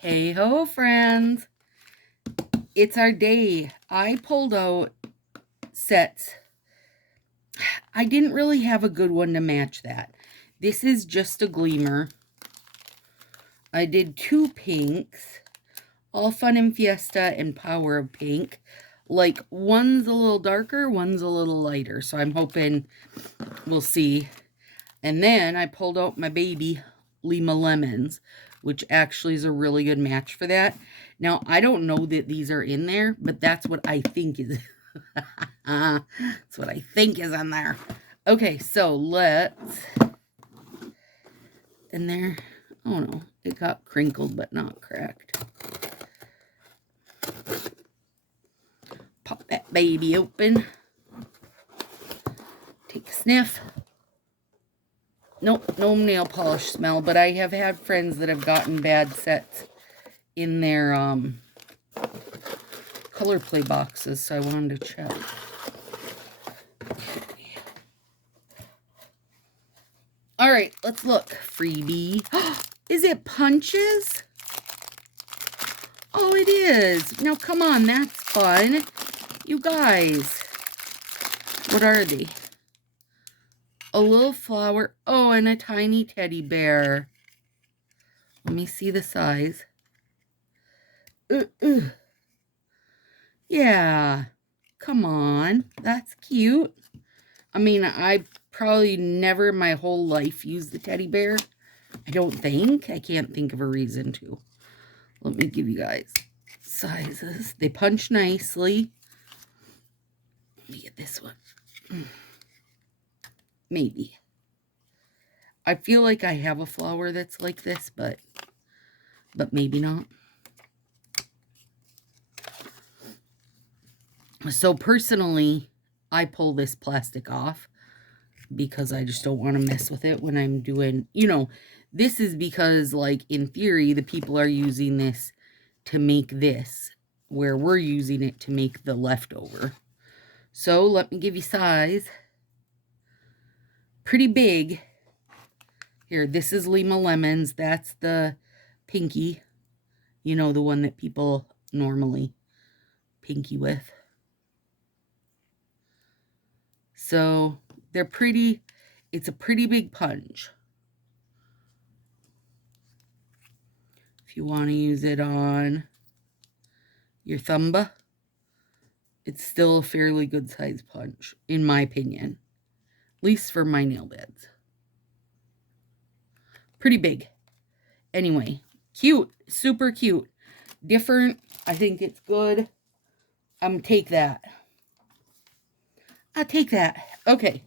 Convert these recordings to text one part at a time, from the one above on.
Hey ho, friends. It's our day. I pulled out sets. I didn't really have a good one to match that. This is just a gleamer. I did 2 pinks, All Fun and Fiesta and Power of Pink. Like, one's a little darker, one's a little lighter. So I'm hoping we'll see. And then I pulled out my baby Lima Lemons, which actually is a really good match for that. Now, I don't know that these are in there, but that's what I think is. That's what I think is in there. Okay, so let's. In there. Oh no, it got crinkled but not cracked. Pop that baby open. Take a sniff. Nope, no nail polish smell, but I have had friends that have gotten bad sets in their color play boxes, so I wanted to check. Okay. All right, let's look. Freebie. Is it punches? Oh, it is. Now, come on, that's fun. You guys. What are they? A little flower. Oh, and a tiny teddy bear. Let me see the size. Yeah. Come on. That's cute. I mean, I probably never in my whole life used the teddy bear. I don't think. I can't think of a reason to. Let me give you guys sizes. They punch nicely. Let me get this one. Maybe. I feel like I have a flower that's like this, but maybe not. So personally, I pull this plastic off because I just don't want to mess with it when I'm doing, this is because, like, in theory, the people are using this to make this, where we're using it to make the leftover. So let me give you size. Pretty big. Here, this is Lima Lemons. That's the pinky. The one that people normally pinky with. So they're pretty, it's a pretty big punch. If you want to use it on your thumba, it's still a fairly good size punch, in my opinion. At least for my nail beds. Pretty big. Anyway, cute. Super cute. Different. I think it's good. Take that. I'll take that. Okay.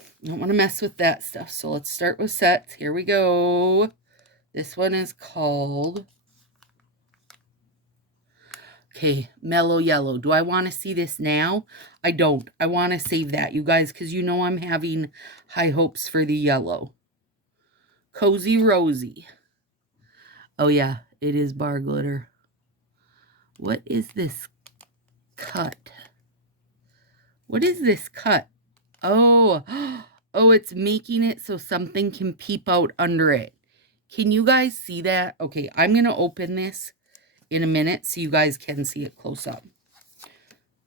I don't want to mess with that stuff. So let's start with sets. Here we go. This one is called... Okay, Mellow Yellow. Do I want to see this now? I don't. I want to save that, you guys, because I'm having high hopes for the yellow. Cozy Rosy. Oh, yeah, it is bar glitter. What is this cut? What is this cut? Oh, oh, it's making it so something can peep out under it. Can you guys see that? Okay, I'm going to open this in a minute so you guys can see it close up.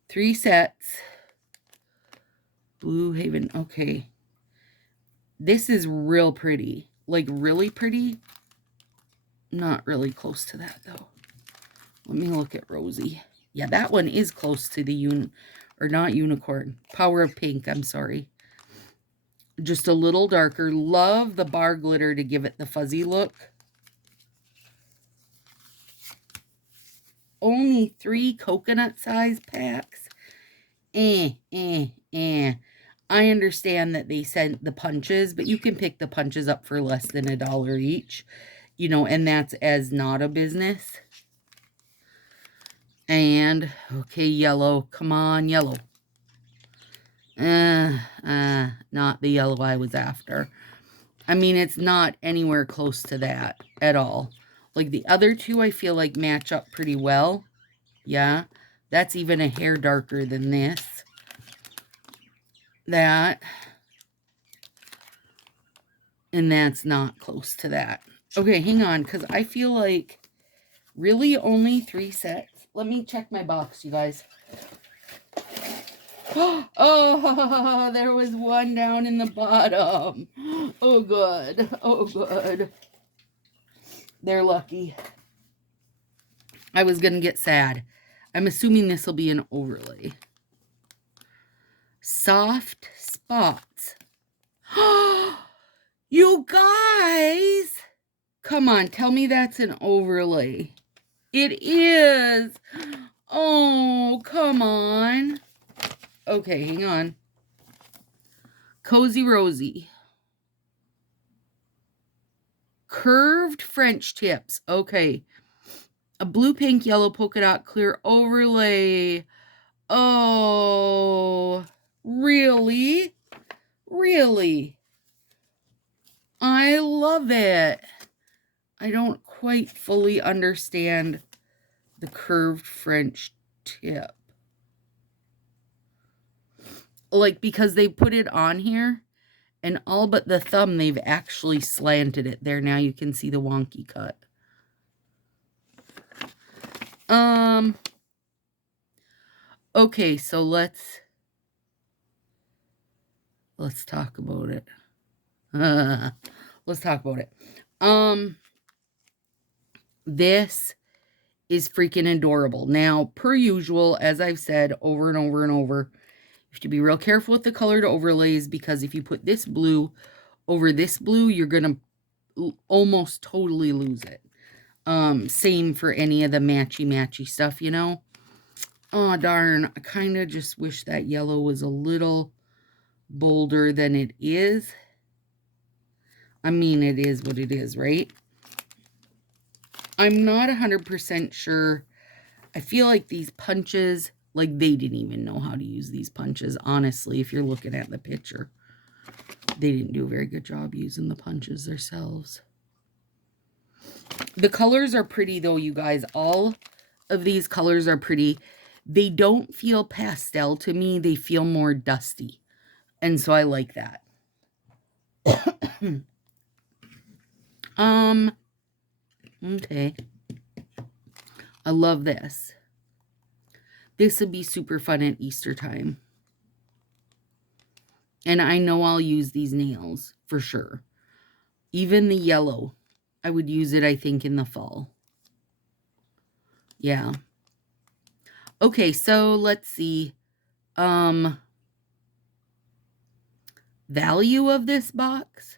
3 sets. Blue Haven. Okay. This is real pretty. Like, really pretty. Not really close to that, though. Let me look at Rosie. Yeah, that one is close to the not unicorn. Power of Pink, I'm sorry. Just a little darker. Love the bar glitter to give it the fuzzy look. Only 3 coconut size packs. I understand that they sent the punches, but you can pick the punches up for less than $1 each. And that's as not a business. And, okay, yellow. Come on, yellow. Not the yellow I was after. I mean, it's not anywhere close to that at all. Like, the other 2, I feel like match up pretty well. Yeah, that's even a hair darker than this. That. And that's not close to that. Okay, hang on, because I feel like Really only 3 sets? Let me check my box, you guys. Oh, there was one down in the bottom. Oh, good. Oh, good. They're lucky. I was going to get sad. I'm assuming this will be an overlay. Soft spots. You guys! Come on, tell me that's an overlay. It is. Oh, come on. Okay, hang on. Cozy Rosie. Curved French tips. Okay. A blue, pink, yellow polka dot clear overlay. Oh, really? Really? I love it. I don't quite fully understand the curved French tip. Like, because they put it on here, and all but the thumb, they've actually slanted it. There, now you can see the wonky cut. Okay, so let's talk about it. Let's talk about it. This is freaking adorable. Now, per usual, as I've said over and over and over, you have to be real careful with the colored overlays, because if you put this blue over this blue, you're going to almost totally lose it. Same for any of the matchy stuff, you know. Oh, darn. I kind of just wish that yellow was a little bolder than it is. I mean, it is what it is, right? I'm not 100% sure. I feel like these punches, like they didn't even know how to use these punches, honestly, if you're looking at the picture. They didn't do a very good job using the punches themselves. The colors are pretty, though, you guys. All of these colors are pretty. They don't feel pastel to me. They feel more dusty. And so I like that. Okay. I love this. This would be super fun at Easter time. And I know I'll use these nails for sure. Even the yellow. I would use it, I think, in the fall. Yeah. Okay, so let's see. Value of this box.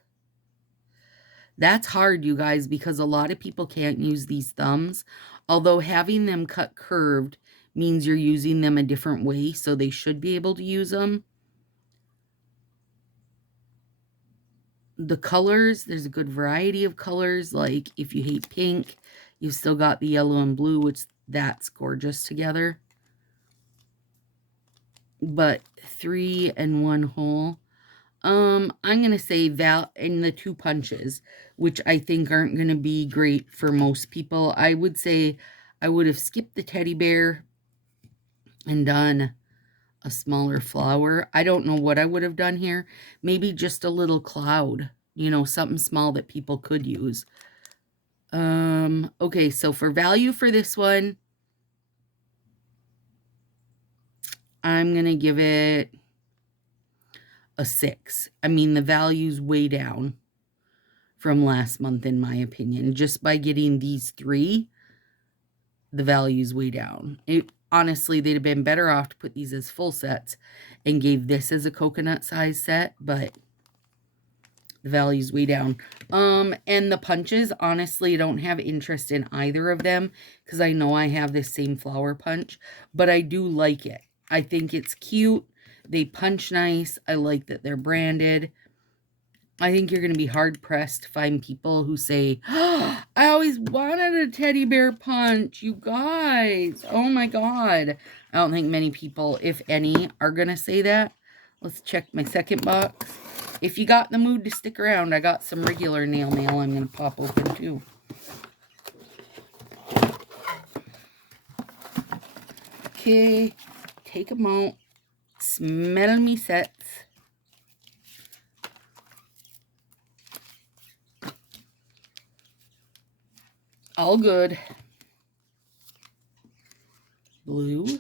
That's hard, you guys, because a lot of people can't use these thumbs. Although having them cut curved means you're using them a different way, so they should be able to use them. The colors, there's a good variety of colors. Like, if you hate pink, you've still got the yellow and blue, which that's gorgeous together. But 3 and 1 hole. I'm going to say that in the 2 punches, which I think aren't going to be great for most people. I would say I would have skipped the teddy bear and done a smaller flower. I don't know what I would have done here. Maybe just a little cloud, you know, something small that people could use. Okay, so for value for this one, I'm going to give it a 6. I mean, the value's way down from last month, in my opinion. Just by getting these 3, the value's way down. Honestly, they'd have been better off to put these as full sets and gave this as a coconut size set, but the value's way down. And the punches, honestly, I don't have interest in either of them because I know I have this same flower punch, but I do like it. I think it's cute. They punch nice. I like that they're branded. I think you're going to be hard-pressed to find people who say, oh, I always wanted a teddy bear punch, you guys. Oh, my God. I don't think many people, if any, are going to say that. Let's check my second box. If you got in the mood to stick around, I got some regular nail mail I'm going to pop open, too. Okay. Take them out. Smell me sets. All good. blue,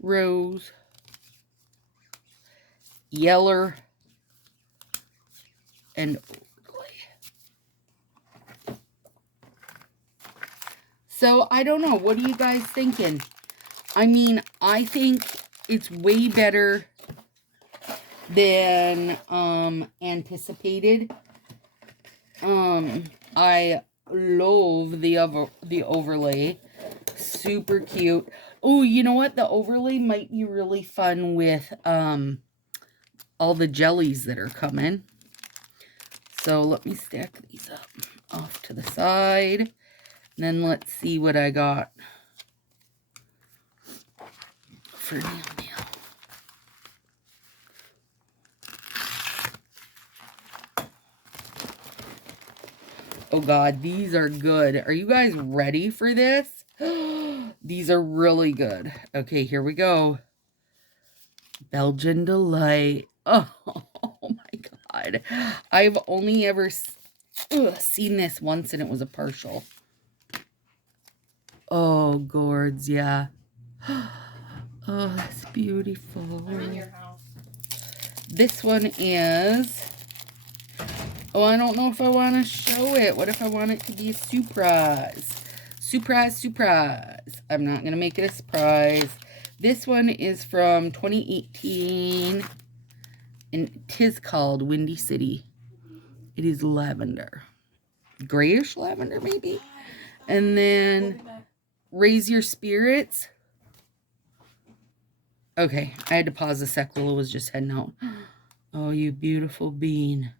rose, yeller, and overlay. So I don't know. What are you guys thinking? I mean, I think it's way better than anticipated. I love the overlay. Super cute. Oh, you know what? The overlay might be really fun with all the jellies that are coming. So let me stack these up off to the side. And then let's see what I got for nail. Oh God, these are good. Are you guys ready for this? These are really good. Okay, here we go. Belgian Delight. Oh, my God. I've only ever seen this once and it was a partial. Oh, gourds, yeah. Oh, that's beautiful. I'm in your house. This one is... Oh, I don't know if I want to show it. What if I want it to be a surprise? Surprise, surprise. I'm not going to make it a surprise. This one is from 2018. And it is called Windy City. It is lavender. Grayish lavender, maybe? And then Raise Your Spirits. Okay, I had to pause a sec. Willow was just heading out. Oh, you beautiful bean.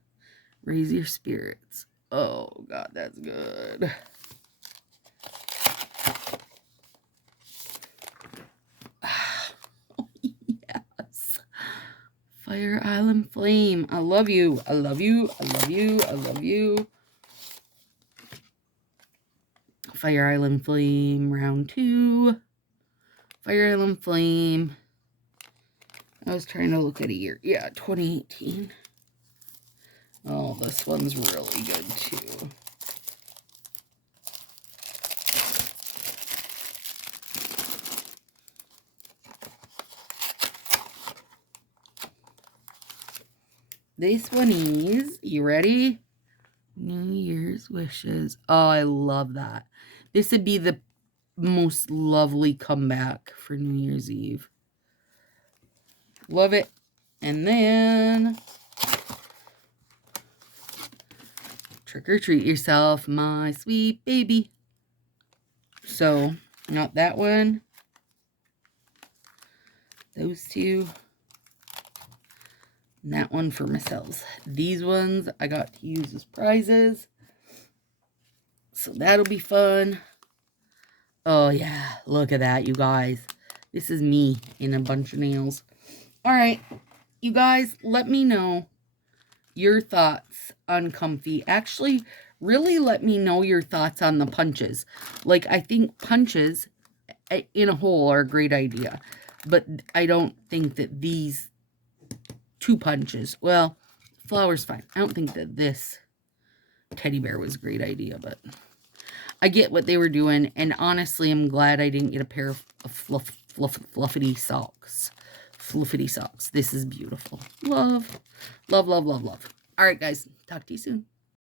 Raise Your Spirits. Oh, God, that's good. Oh, yes. Fire Island Flame. I love you. I love you. I love you. I love you. Fire Island Flame, round 2. Fire Island Flame. I was trying to look at a year. Yeah, 2018. Oh, this one's really good too. This one is, you ready? New Year's Wishes. Oh, I love that. This would be the most lovely comeback for New Year's Eve. Love it. And then Trick or Treat Yourself, my sweet baby. So, not that one. Those two. And that one for myself. These ones I got to use as prizes. So that'll be fun. Oh yeah, look at that, you guys. This is me in a bunch of nails. All right, you guys, let me know your thoughts on Comfy. Actually, really let me know your thoughts on the punches. Like, I think punches in a whole are a great idea. But I don't think that these 2 punches, well, flower's fine. I don't think that this teddy bear was a great idea, but I get what they were doing. And honestly, I'm glad I didn't get a pair of fluffity socks. Fluffity socks. This is beautiful. Love, love, love, love, love. All right, guys. Talk to you soon.